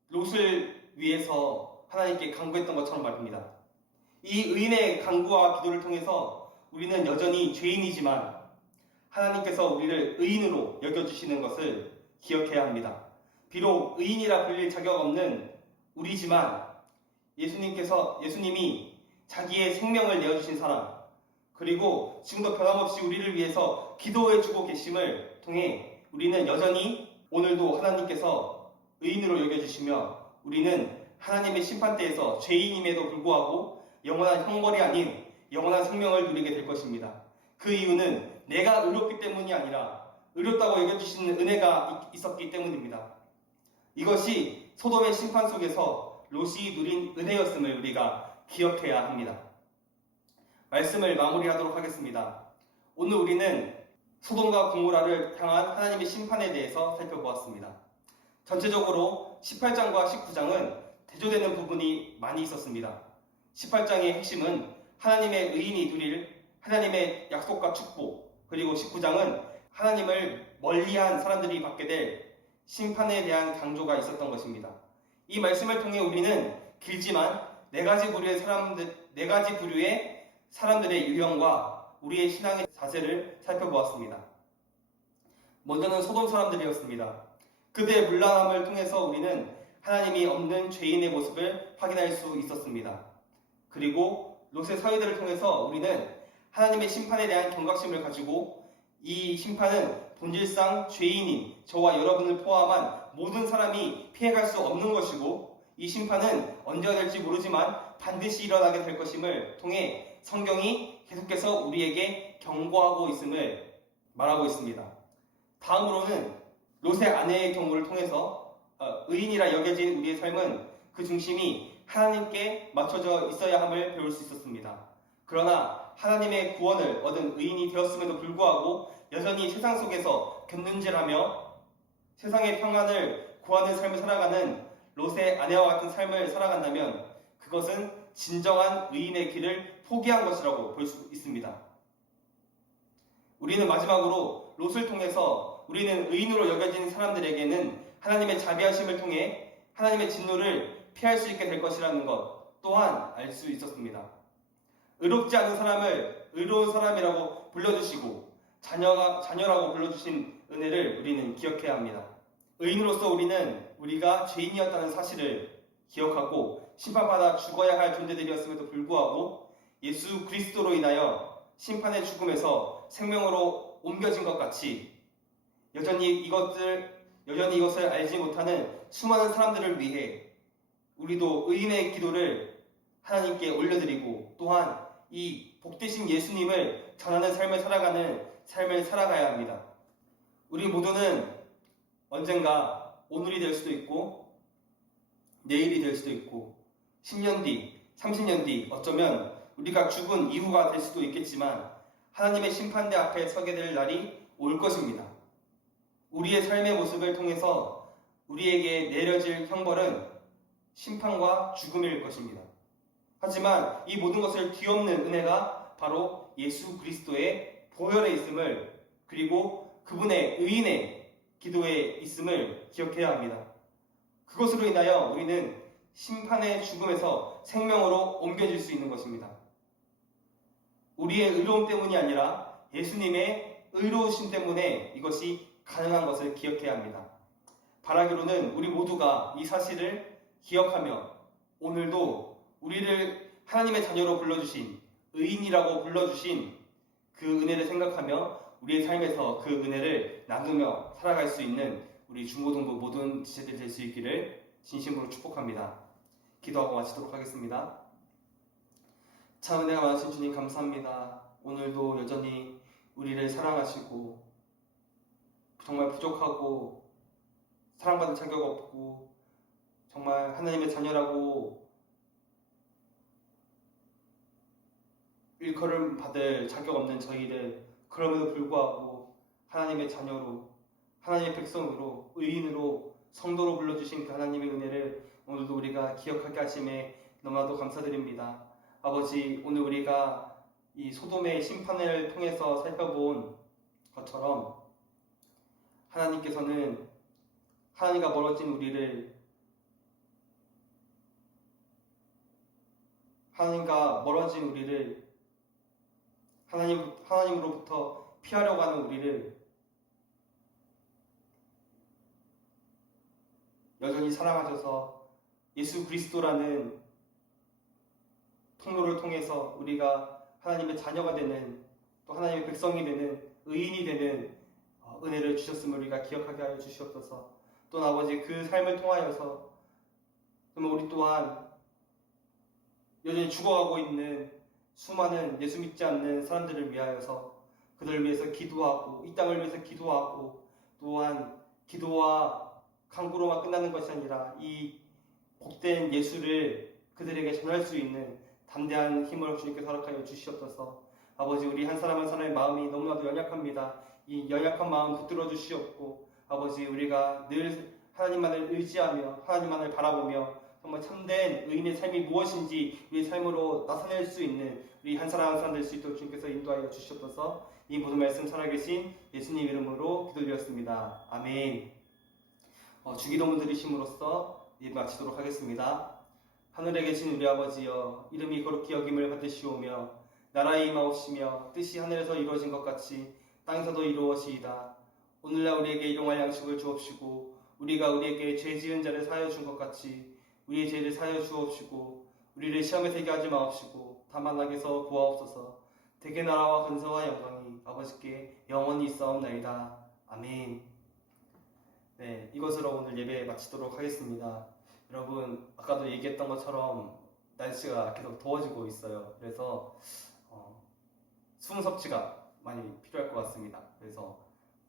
롯을 위해서 하나님께 간구했던 것처럼 말입니다. 이 의인의 간구와 기도를 통해서 우리는 여전히 죄인이지만 하나님께서 우리를 의인으로 여겨주시는 것을 기억해야 합니다. 비록 의인이라 불릴 자격 없는 우리지만 예수님이 자기의 생명을 내어주신 사람, 그리고 지금도 변함없이 우리를 위해서 기도해주고 계심을 통해 우리는 여전히 오늘도 하나님께서 의인으로 여겨주시며 우리는 하나님의 심판대에서 죄인임에도 불구하고 영원한 형벌이 아닌 영원한 생명을 누리게 될 것입니다. 그 이유는 내가 의롭기 때문이 아니라 의롭다고 여겨주시는 은혜가 있었기 때문입니다. 이것이 소돔의 심판 속에서 롯이 누린 은혜였음을 우리가 기억해야 합니다. 말씀을 마무리하도록 하겠습니다. 오늘 우리는 소돔과 고모라를 향한 하나님의 심판에 대해서 살펴보았습니다. 전체적으로 18장과 19장은 대조되는 부분이 많이 있었습니다. 18장의 핵심은 하나님의 의인이 누릴 하나님의 약속과 축복, 그리고 19장은 하나님을 멀리한 사람들이 받게 될 심판에 대한 강조가 있었던 것입니다. 이 말씀을 통해 우리는 길지만 네 가지 부류의 사람들의 유형과 우리의 신앙의 자세를 살펴보았습니다. 먼저는 소돔 사람들이었습니다. 그들의 문란함을 통해서 우리는 하나님이 없는 죄인의 모습을 확인할 수 있었습니다. 그리고 롯의 사위들을 통해서 우리는 하나님의 심판에 대한 경각심을 가지고 이 심판은 본질상 죄인인 저와 여러분을 포함한 모든 사람이 피해갈 수 없는 것이고 이 심판은 언제가 될지 모르지만 반드시 일어나게 될 것임을 통해 성경이 계속해서 우리에게 경고하고 있음을 말하고 있습니다. 다음으로는 롯의 아내의 경우를 통해서 의인이라 여겨진 우리의 삶은 그 중심이 하나님께 맞춰져 있어야 함을 배울 수 있었습니다. 그러나 하나님의 구원을 얻은 의인이 되었음에도 불구하고 여전히 세상 속에서 곁눈질하며 세상의 평안을 구하는 삶을 살아가는 롯의 아내와 같은 삶을 살아간다면 그것은 진정한 의인의 길을 포기한 것이라고 볼 수 있습니다. 우리는 마지막으로 롯을 통해서 우리는 의인으로 여겨진 사람들에게는 하나님의 자비하심을 통해 하나님의 진노를 피할 수 있게 될 것이라는 것 또한 알 수 있었습니다. 의롭지 않은 사람을 의로운 사람이라고 불러주시고 자녀라고 불러주신 은혜를 우리는 기억해야 합니다. 의인으로서 우리가 죄인이었다는 사실을 기억하고 심판받아 죽어야 할 존재들이었음에도 불구하고 예수 그리스도로 인하여 심판의 죽음에서 생명으로 옮겨진 것 같이 여전히 이것을 알지 못하는 수많은 사람들을 위해 우리도 의인의 기도를 하나님께 올려드리고 또한 이 복되신 예수님을 전하는 삶을 살아가야 합니다. 우리 모두는 언젠가 오늘이 될 수도 있고 내일이 될 수도 있고 10년 뒤, 30년 뒤 어쩌면 우리가 죽은 이후가 될 수도 있겠지만 하나님의 심판대 앞에 서게 될 날이 올 것입니다. 우리의 삶의 모습을 통해서 우리에게 내려질 형벌은 심판과 죽음일 것입니다. 하지만 이 모든 것을 뒤엎는 은혜가 바로 예수 그리스도의 보혈에 있음을 그리고 그분의 의인의 기도에 있음을 기억해야 합니다. 그것으로 인하여 우리는 심판의 죽음에서 생명으로 옮겨질 수 있는 것입니다. 우리의 의로움 때문이 아니라 예수님의 의로우심 때문에 이것이 가능한 것을 기억해야 합니다. 바라기로는 우리 모두가 이 사실을 기억하며 오늘도 우리를 하나님의 자녀로 불러주신 의인이라고 불러주신 그 은혜를 생각하며 우리의 삶에서 그 은혜를 나누며 살아갈 수 있는 우리 중고등부 모든 지체들 될 수 있기를 진심으로 축복합니다. 기도하고 마치도록 하겠습니다. 참 은혜가 많으신 주님 감사합니다. 오늘도 여전히 우리를 사랑하시고 정말 부족하고 사랑받을 자격 없고 정말 하나님의 자녀라고 일컬음 받을 자격 없는 저희를 그럼에도 불구하고 하나님의 자녀로 하나님의 백성으로 의인으로 성도로 불러주신 그 하나님의 은혜를 오늘도 우리가 기억하게 하심에 너무나도 감사드립니다. 아버지, 오늘 우리가 이 소돔의 심판을 통해서 살펴본 것처럼 하나님께서는 하나님과 멀어진 우리를 하나님으로부터 피하려고 하는 우리를 여전히 사랑하셔서 예수 그리스도라는 통로를 통해서 우리가 하나님의 자녀가 되는, 또 하나님의 백성이 되는, 의인이 되는 은혜를 주셨음을 우리가 기억하게 하여 주시옵소서. 또 아버지, 그 삶을 통하여서 정말 우리 또한 여전히 죽어가고 있는 수많은 예수 믿지 않는 사람들을 위하여서 그들을 위해서 기도하고, 이 땅을 위해서 기도하고, 또한 기도와 간구로만 끝나는 것이 아니라 이 복된 예수를 그들에게 전할 수 있는 담대한 힘을 주님께서 허락하여 주시옵소서. 아버지, 우리 한 사람 한 사람의 마음이 너무나도 연약합니다. 이 연약한 마음 붙들어 주시옵고, 아버지, 우리가 늘 하나님만을 의지하며 하나님만을 바라보며 정말 참된 의인의 삶이 무엇인지 우리 삶으로 나타낼 수 있는 우리 한 사람 한 사람 될 수 있도록 주님께서 인도하여 주시옵소서. 이 모든 말씀 살아계신 예수님 이름으로 기도드렸습니다. 아멘. 주기도문 드리심으로써 마치도록 하겠습니다. 하늘에 계신 우리 아버지여, 이름이 거룩히 여김을 받으시오며 나라의 임하옵시며 뜻이 하늘에서 이루어진 것 같이 땅에서도 이루어지이다. 오늘날 우리에게 일용할 양식을 주옵시고 우리가 우리에게 죄 지은 자를 사하여 준 것 같이 우리의 죄를 사하여 주옵시고 우리를 시험에 들게 하지 마옵시고 다만 악에서 구하옵소서. 대개 나라와 근세와 영광이 아버지께 영원히 있사옵나이다. 아멘. 네, 이것으로 오늘 예배 마치도록 하겠습니다. 여러분, 아까도 얘기했던 것처럼 날씨가 계속 더워지고 있어요. 그래서 수분 섭취가 많이 필요할 것 같습니다. 그래서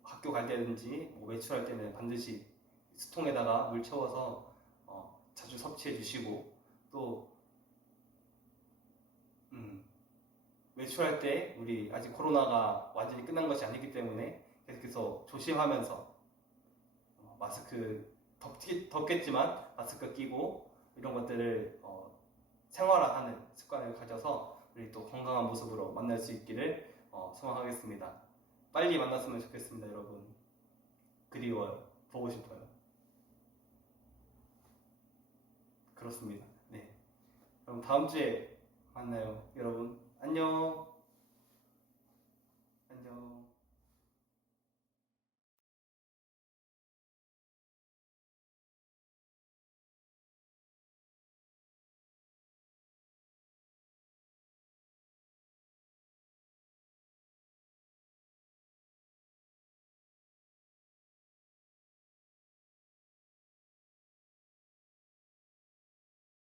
학교 갈 때든지 외출할 때는 반드시 수통에다가 물 채워서 자주 섭취해 주시고, 또 외출할 때 우리 아직 코로나가 완전히 끝난 것이 아니기 때문에 계속해서 조심하면서 마스크 덥겠지만 마스크 끼고 이런 것들을 생활화하는 습관을 가져서 우리 또 건강한 모습으로 만날 수 있기를 소망하겠습니다. 빨리 만났으면 좋겠습니다, 여러분. 그리워요. 보고 싶어요. 그렇습니다. 네. 그럼 다음 주에 만나요, 여러분. 안녕. 안녕.